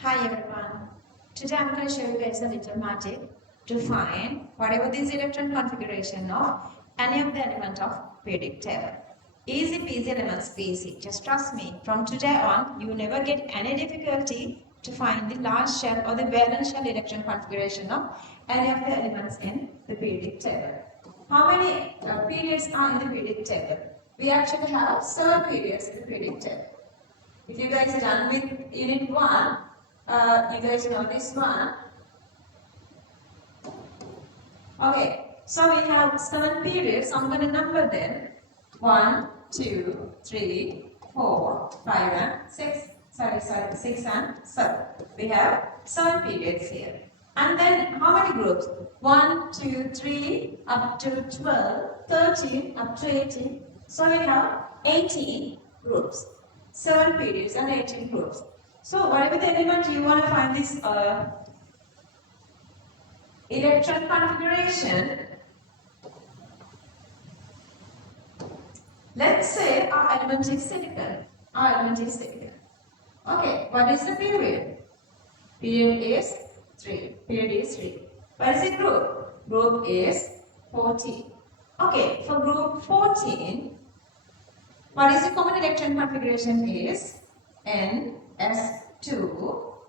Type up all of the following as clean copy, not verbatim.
Hi everyone. Today I'm going to show you guys a little magic to find whatever this electron configuration of any of the element of periodic table. Easy peasy lemon squeezy. Just trust me. From today on, you never get any difficulty to find the last shell or the valence shell electron configuration of any of the elements in the periodic table. How many periods are in the periodic table? We actually have 7 periods in the periodic table. If you guys are done with unit 1, you guys know this one. Okay, so we have 7 periods. I'm going to number them. 1, 2, 3, 4, 5 and 6. Sorry, 6 and 7. We have 7 periods here. And then how many groups? 1, 2, 3, up to 12, 13, up to 18. So we have 18 groups. 7 periods and 18 groups. So whatever the element you want to find this electron configuration, let's say our element is silicon. Okay, what is the period? Period is 3. What is the group? Group is 14. Okay, for group 14, what is the common electron configuration is NS2,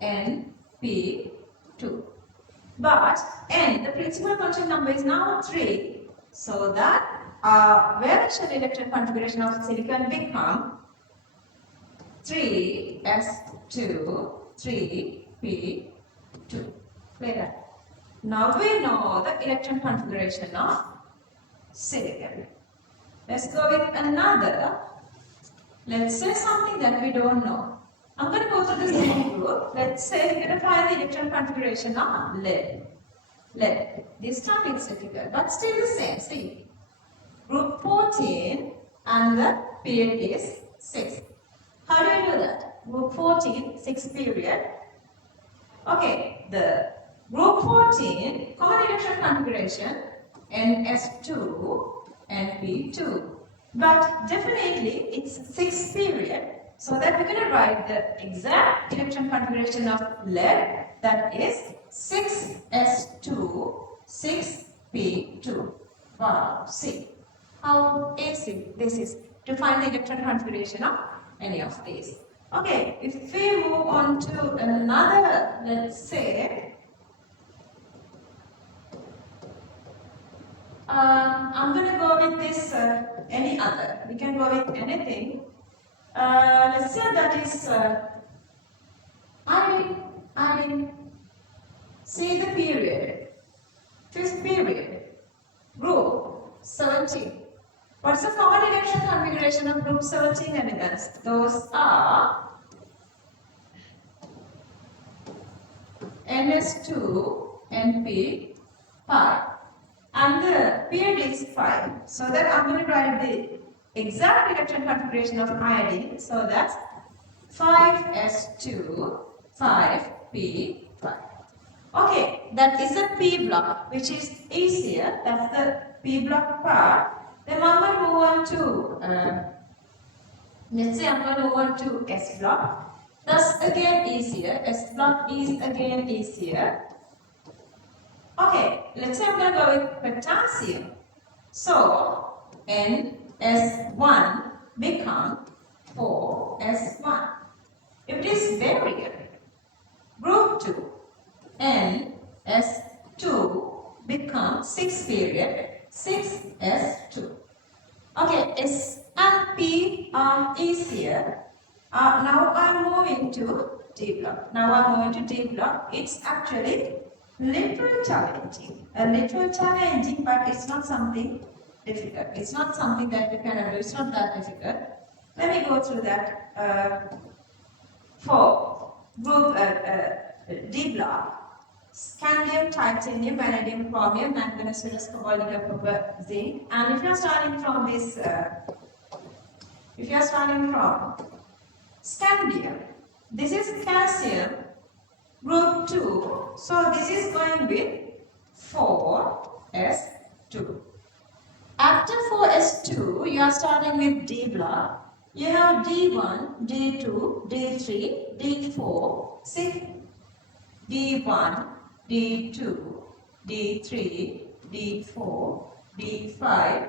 NP2. But N, the principal quantum number is now 3, so that valence shell electron configuration of silicon become 3s2, 3p2. Clear? Now we know the electron configuration of silicon. Let's go with another. Let's say something that we don't know. I'm going to go to the same group. Let's say we're going to find the electron configuration of lead. This time it's difficult, but still the same. See, group 14 and the period is 6. How do we do that? Group 14, 6 period. Okay, the group 14 common electron configuration NS2, NP2. But definitely it's 6 period, so that we're going to write the exact electron configuration of lead, that is 6s2, 6p2. Wow, see how easy this is to find the electron configuration of any of these. Okay, if we move on to another, let's say, I'm going to go with this any other. We can go with anything. Let's say that is iodine. See the period. 5th period. Group 17. What's the common electron configuration of group 17 elements? Those are NS2, NP5. And the period is 5. So that I'm going to write the exact electron configuration of iodine. So that's 5s2, 5p5. Okay, that is the p block, which is easier. That's the p block part. Then I'm going to move on to, let's say I'm going to move on to s block. That's again easier. S block is again easier. Okay, let's say I'm going to go with potassium. So, NS1 become 4S1. If it is barium, group 2, NS2 become 6 period, 6S2. Okay, S and P are easier. Now I'm moving to D block. It's actually little challenging, but it's not something difficult. It's not something that you can do. It's not that difficult. Let me go through that. For group D block, scandium, titanium, vanadium, chromium, manganese, cobalt, copper, zinc. And if you are starting from this, scandium, this is calcium. Group 2, so this is going with 4s2. After 4s2, you are starting with D block. You have D1, D2, D3, D4, 6, D1, D2, D3, D4, D5,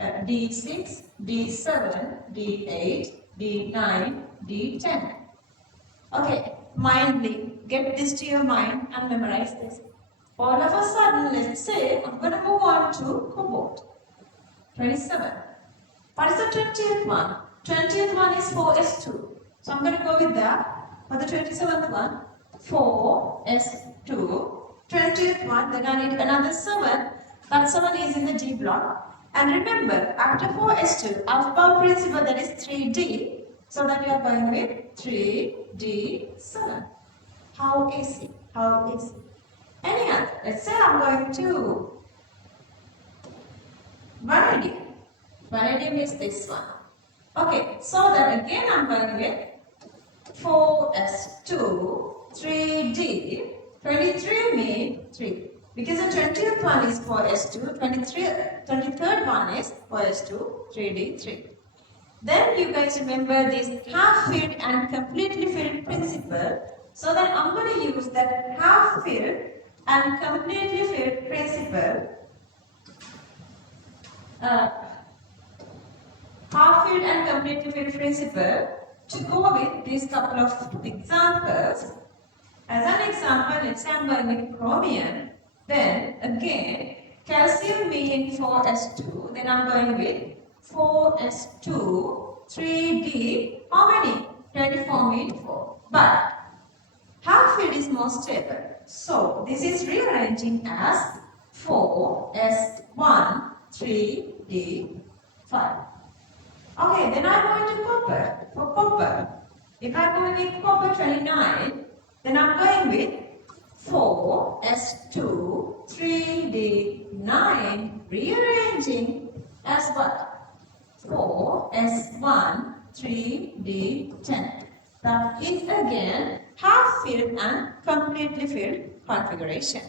D6, D7, D8, D9, D10. Okay, mindly get this to your mind and memorize this. All of a sudden, let's say I'm going to move on to cobalt. 27. What is the 20th one? 20th one is 4s2. So I'm going to go with that. For the 27th one, 4s2. 20th one, then I need another 7. That 7 is in the D block. And remember, after 4s2, alpha principle, that is 3D. So that you are going with 3d7. How easy? How easy? Any other? Let's say I'm going to vanadium. Vanadium is this one. Okay, so then again I'm going with 4s2, 3d, 23 means 3. Because the 20th one is 4s2, 23rd one is 4s2, 3d3. Then you guys remember this half filled and completely filled principle. So then I'm going to use that half filled and completely filled principle. Half filled and completely filled principle to go with these couple of examples. As an example, let's say I'm going with chromium. Then again, calcium being 4s2. Then I'm going with 4s2, 3d, how many? 24 means 4. But half filled is more stable. So this is rearranging as 4s1, 3d5. Okay, then I'm going to copper. For copper, if I'm going with copper 29, then I'm going with 4s2, 3d9, rearranging as what? 4s1, 3d10. That is again half filled and completely filled configuration.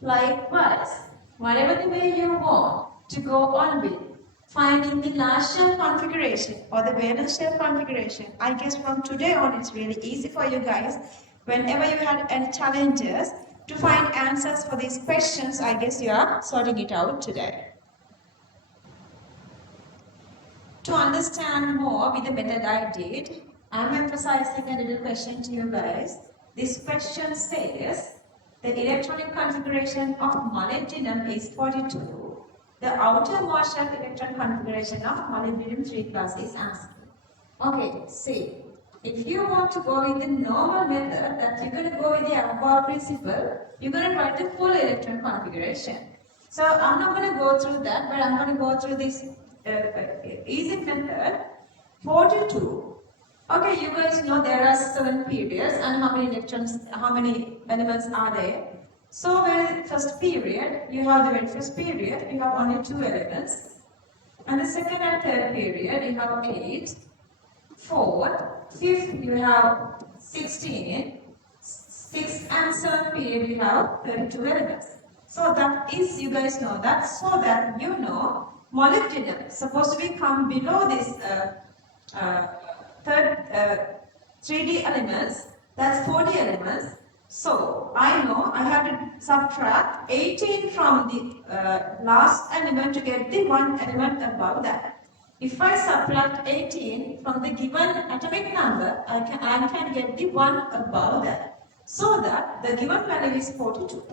Likewise, whatever the way you want to go on with finding the large shell configuration or the valence shell configuration, I guess from today on it's really easy for you guys. Whenever you had any challenges to find answers for these questions, I guess you are sorting it out today. To understand more with the method I did, I'm emphasizing a little question to you guys. This question says, the electronic configuration of molybdenum is 42. The outermost shell electron configuration of molybdenum 3 plus is asked. Okay, see, if you want to go with the normal method, that you're going to go with the Avogadro principle, you're going to write the full electron configuration. So I'm not going to go through that, but I'm going to go through this easy method. 42. Okay, you guys know there are 7 periods and how many electrons, how many elements are there. So very first period, you have the very first period, you have only 2 elements. And the second and third period, you have 8. Fourth, fifth, you have 16. Sixth and seventh period, you have 32 elements. So that is, you guys know that, so that you know molybdenum supposed to be come below this third 3D elements, that's 40 elements. So I know I have to subtract 18 from the last element to get the one element above that. If I subtract 18 from the given atomic number, I can get the one above that. So that the given value is 42.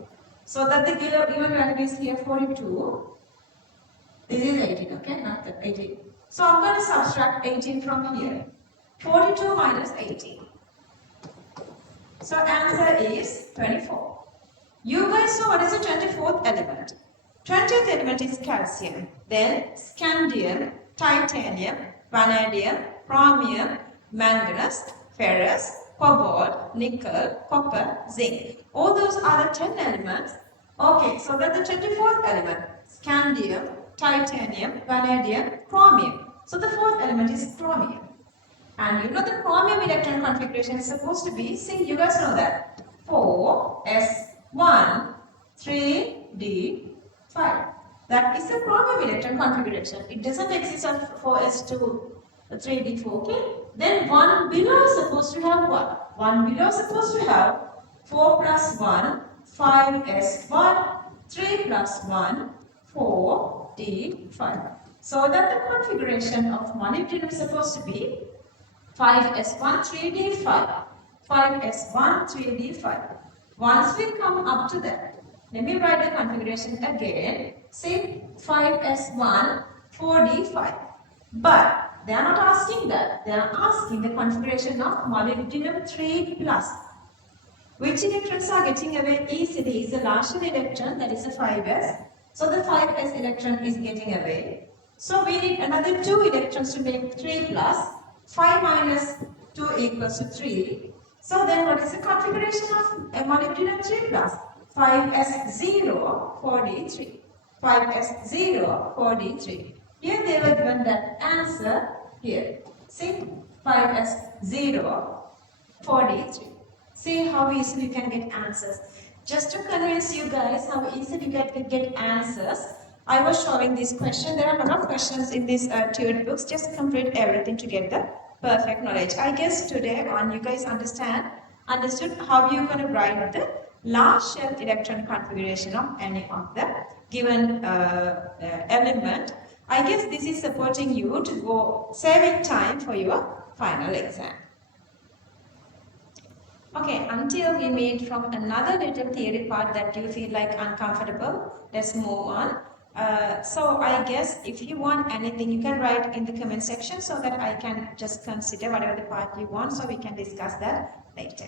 So that the given value is here 42. This is 18, okay? Not the 18. So I'm going to subtract 18 from here. 42 minus 18. So answer is 24. You guys know what is the 24th element? 20th element is calcium, then scandium, titanium, vanadium, chromium, manganese, ferrous, cobalt, nickel, copper, zinc. All those are the 10 elements. Okay, so that's the 24th element. Scandium, titanium, vanadium, chromium. So the 4th element is chromium. And you know the chromium electron configuration is supposed to be, see, you guys know that, 4s1, 3d5. That is the chromium electron configuration. It doesn't exist on 4s2. 3D4, okay? Then 1 below is supposed to have what? 1 below is supposed to have 4 plus 1, 5s1, 3 plus 1, 4d5. So that the configuration of molybdenum is supposed to be 5s1, 3d5, 5s1, 3d5. Once we come up to that, let me write the configuration again. Say 5s1, 4d5. But they are not asking that. They are asking the configuration of molybdenum 3 plus. Which electrons are getting away easily is the larger electron, that is a 5s. So the 5s electron is getting away. So we need another 2 electrons to make 3 plus. 5 minus 2 equals to 3. So then what is the configuration of molybdenum 3 plus? 5s0 4d3. 5s0 4d3. Here they were given that answer here. See 5s0 4d3. See how easily you can get answers. Just to convince you guys how easily you can get answers, I was showing this question. There are a lot of questions in these theory books. Just complete everything to get the perfect knowledge. I guess today on you guys understood how you're going to write the large shell electron configuration of any of the given element. I guess this is supporting you to go saving time for your final exam. Okay, until we meet from another little theory part that you feel like uncomfortable, let's move on. So I guess if you want anything, you can write in the comment section so that I can just consider whatever the part you want, so we can discuss that later.